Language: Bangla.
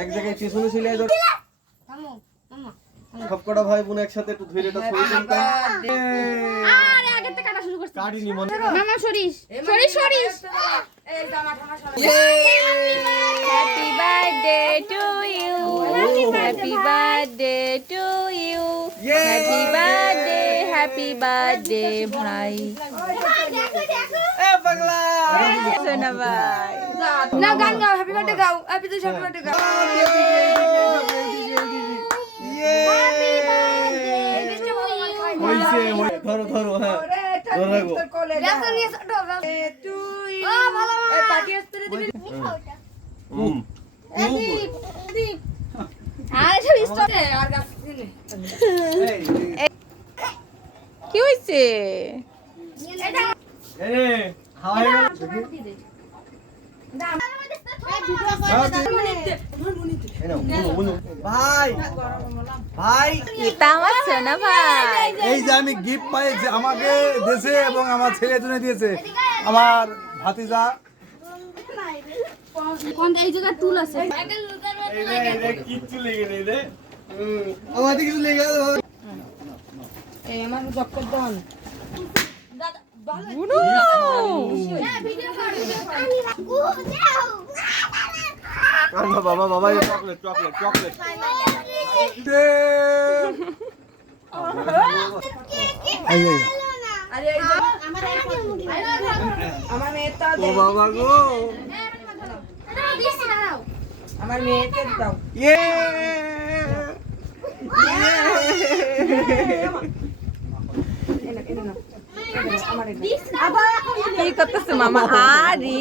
এক জায়গায় পিছনে ছিল সবকটা ভাই বোন একসাথে একটু ধরে এটা ছবি তুলতে। আরে আগে থেকে কাটা শুরু করছি। কাটিনি মনে মামা সরিস সরিস সরিস। এই জামা ঠামা সরা। Happy birthday to you, happy birthday to you, happy birthday ভাই। এ পাগলা সোনা ভাই না গান গাও, হ্যাপি বার্থডে গাও, হ্যাপি তো হ্যাপি বার্থডে গাও। হইছে ধরো ধরো হ্যাঁ ধরো রাখো কি হইছে? ভাই ভাই তামাচ্ছে না ভাই। এই যে আমি গিফট পাই যে আমাকে দিয়েছে এবং আমার ছেলে জন্য দিয়েছে আমার ভাতিজা। কোন এই জায়গা টুল আছে? কিচ্ছু লেগে নেই রে, আমাদের কিছু লেগে গেল। এই আমার ডক্টর দন বাবা বাবা চকলেট চকলেট চকলেট আমার মেয়েটা ও বাবা গো আমার মেয়েকে দাও। কি করতেছে মামা? আরে